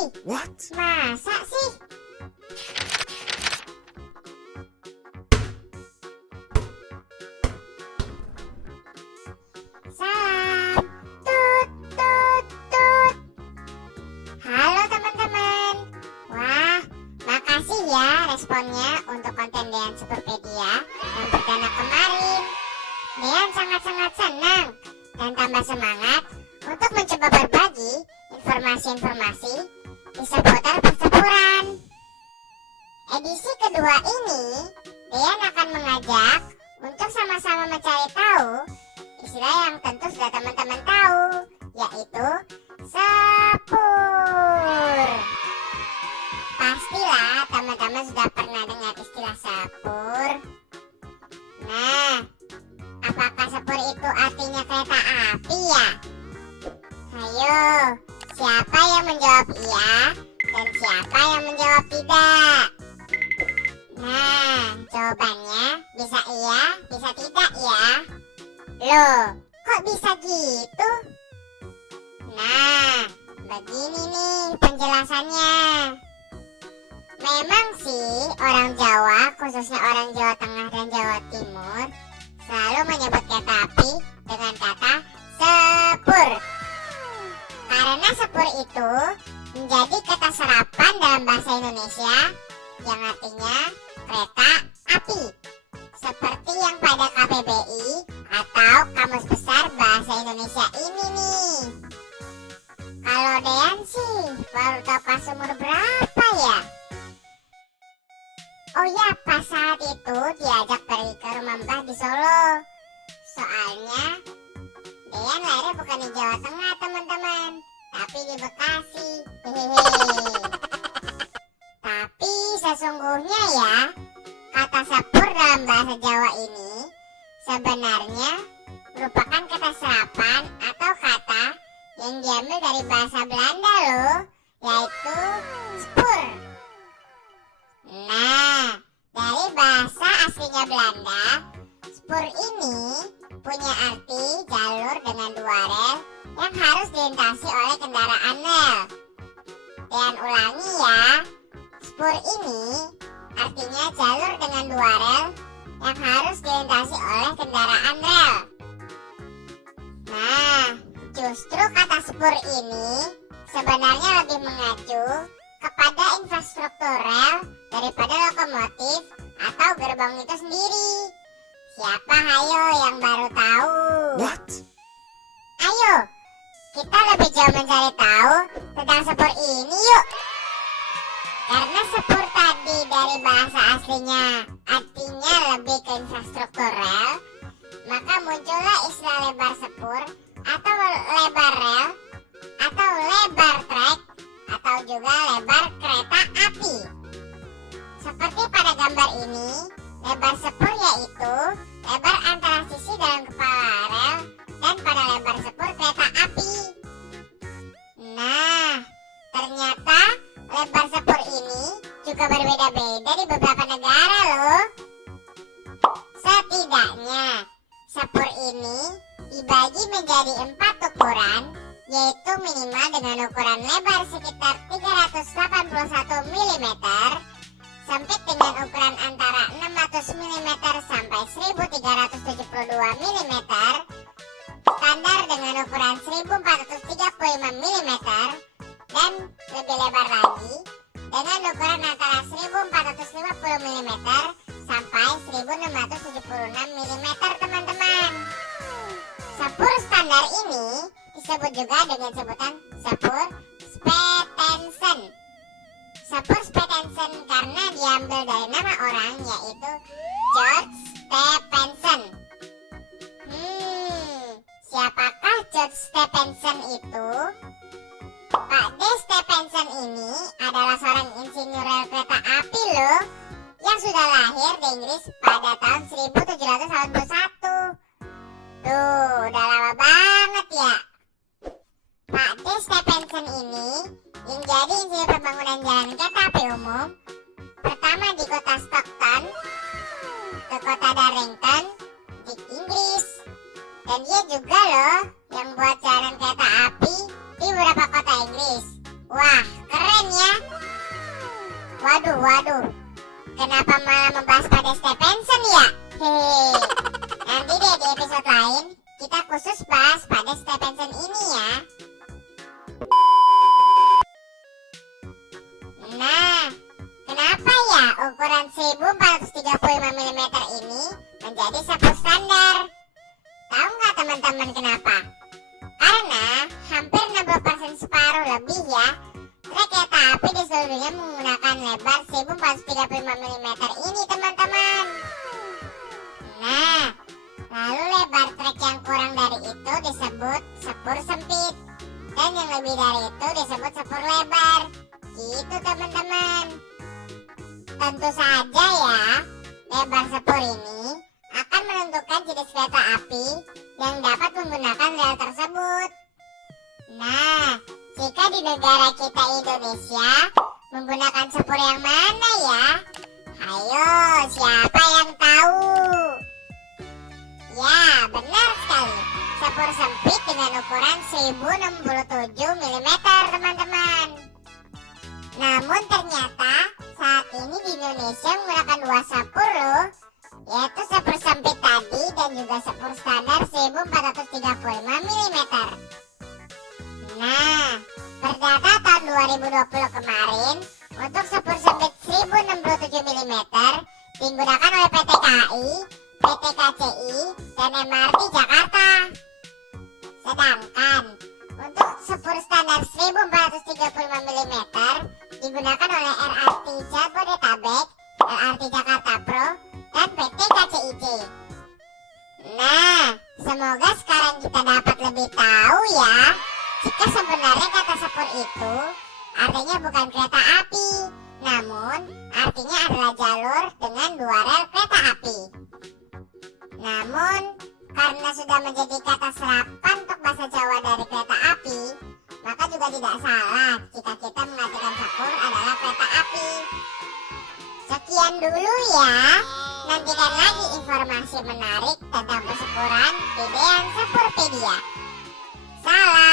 What? Masa sih? Salam. Tut tut tut. Halo teman-teman. Wah, makasih ya responnya untuk konten Dean Superpedia yang perdana kemarin. Dean sangat-sangat senang dan tambah semangat untuk mencoba berbagi informasi-informasi di seputar persepuran. Edisi kedua ini, Dean akan mengajak untuk sama-sama mencari tahu istilah yang tentu sudah teman-teman tahu, yaitu sepur. Pastilah teman-teman sudah pernah dengar istilah sepur. Nah, apakah sepur itu artinya kereta api ya? Ayo, siapa yang menjawab iya dan siapa yang menjawab tidak? Nah, jawabannya bisa iya, bisa tidak ya. Loh, kok bisa gitu? Nah, begini nih penjelasannya. Memang sih orang Jawa, khususnya orang Jawa Tengah dan Jawa Timur, selalu menyebut kereta api dengan kata sepur. Karena sepur itu menjadi kata serapan dalam bahasa Indonesia yang artinya kereta api. Seperti yang pada KBBI atau Kamus Besar Bahasa Indonesia ini nih. Kalau Dean sih baru tahu pas umur berapa ya? Oh ya, pas saat itu diajak pergi ke rumah Mbah di Solo. Soalnya Dean lahirnya bukan di Jawa Tengah teman-teman, tapi di Bekasi. Hehehe. Tapi sesungguhnya ya, kata sepur dalam bahasa Jawa ini sebenarnya merupakan kata serapan atau kata yang diambil dari bahasa Belanda loh, yaitu spur. Nah, dari bahasa aslinya Belanda, spur ini punya arti jalur dengan dua rel yang harus dilintasi oleh kendaraan rel. Dan ulangi ya, spur ini artinya jalur dengan dua rel yang harus dilintasi oleh kendaraan rel. Nah, justru kata spur ini sebenarnya lebih mengacu kepada infrastruktur rel daripada lokomotif atau gerbong itu sendiri. Siapa hayo yang baru tahu? What? Ayo, kita lebih jauh mencari tahu tentang sepur ini yuk. Karena sepur tadi dari bahasa aslinya artinya lebih ke infrastruktur rel, maka muncullah istilah lebar sepur atau lebar rel atau lebar trek atau juga lebar kereta api. Seperti pada gambar ini, lebar sepur yaitu lebar antara sisi dalam kepala rel dan pada lebar sepur kereta api. Nah, ternyata lebar sepur ini juga berbeda-beda di beberapa negara loh. Setidaknya, sepur ini dibagi menjadi 4 ukuran, yaitu minimal dengan ukuran lebar sekitar 381 mm, sempit dengan ukuran antara 600 mm sampai 1372 mm, standar dengan ukuran 1435 mm, dan lebih lebar lagi dengan ukuran antara 1450 mm sampai 1676 mm teman-teman. Sepur standar ini disebut juga dengan sebutan sepur Spetensen. Sepur Spetensen karena diambil dari nama orang, yaitu George Stephenson. Siapakah George Stephenson itu? Pak D. Stephenson ini adalah seorang insinyur rel kereta api loh, yang sudah lahir di Inggris pada tahun 1781. Tuh, udah lama banget ya. Pak D. Stephenson ini yang jadi insinyur pembangunan jalan kereta api umum pertama di kota Stockton ke kota Darlington di Inggris. Dan dia juga loh yang buat jalan kereta api di beberapa kota Inggris. Wah, keren Waduh. Kenapa malah membahas pada Stephenson ya? Hehe. Nanti deh di episode lain kita khusus bahas pada Stephenson ini ya. Nah, kenapa ya ukuran 1435 mm ini menjadi sapu standar? Tahu nggak teman-teman kenapa? Karena hampir 60% separuh lebih ya trek kereta api di seluruh dunia menggunakan lebar 1435 mm ini teman-teman. Nah, lalu lebar trek yang kurang dari itu disebut sepur sempit, dan yang lebih dari itu disebut sepur lebar. Gitu teman-teman. Tentu saja ya, lebar sepur ini akan menentukan jenis kereta api yang dapat menggunakan rel tersebut. Nah, jika di negara kita Indonesia menggunakan sepur yang mana ya? Ayo, siapa yang tahu? Ya, benar sekali. Sepur sempit dengan ukuran 1067 mm teman-teman. Namun ternyata saat ini di Indonesia menggunakan dua sepur loh, yaitu sepur sempit tadi dan juga sepur standar 1435 mm. Nah, berdata tahun 2020 kemarin, untuk sepur sempit 1067 mm digunakan oleh PT KAI, PT KCI, dan MRT Jakarta. Sedangkan untuk sepur standar 1435 mm digunakan oleh LRT Jabodetabek, LRT Jakarta Pro, dan PT KCIC. Nah, semoga sekarang kita dapat lebih tahu ya, jika sebenarnya kata sepur itu artinya bukan kereta api, namun artinya adalah jalur dengan dua rel kereta api. Namun, karena sudah menjadi kata serapan untuk bahasa Jawa dari kereta api, maka juga tidak salah jika kita mengartikan sepur adalah kereta api. Sekian dulu ya. Nantikan lagi informasi menarik tentang persepuran di Dean Sepurpedia. Salam.